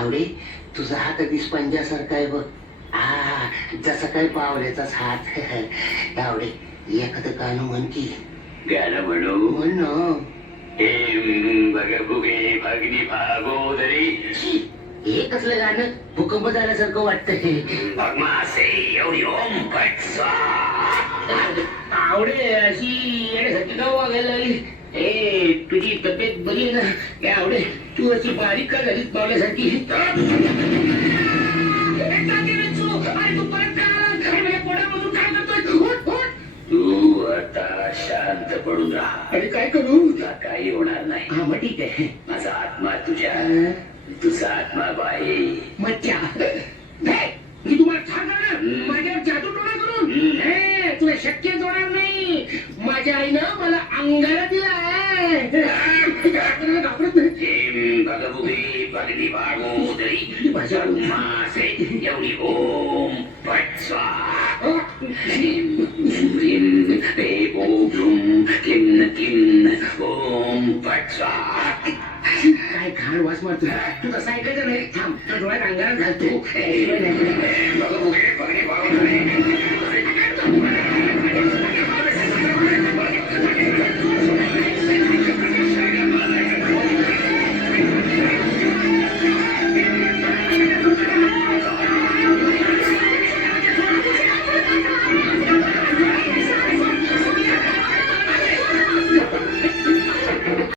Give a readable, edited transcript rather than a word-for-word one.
आवडे तुझा हात अगदी स्पंजासारखा आहे बघ. जसा काही पावल्याचाच हात. आवडे एखादं गाणं म्हण की. गाणं म्हणू म्हण ना. भगभुगे भगनी भागोदरी. हे कसलं गाणं भूकंप झाल्यासारखं वाटतंय. भगमासे एवढी ओम पट स्वाहा. आवडे अशी येण्यासाठी का वागायला लागली. तुझी तब्येत बरी आहे ना. काय आवडे तू अशी बारीक का झालीस पावल्यासारखी. तू आता शांत पडून राहा. अरे काय करू. तुला काही होणार नाही. हा मग ठीक आहे. माझा आत्मा तुझ्या तुझा आत्मा बाहेर. मच्छा मी तुम्हाला सांगणार माझ्यावर जादूटोणा करून. तुला शक्यच होणार नाही. माझ्या आईनं मला अंगाला दिला. भगभुगे भगनी भागोदरी. भगमासे एवढी ओम पट स्वाहा. ओम पट स्वाहा. काय घाण वास मारतो तू. कसा ऐकायचं नाही. थांब डोळ्यात अंगाला घालतो. भगभुगे भगनी भागोदरी.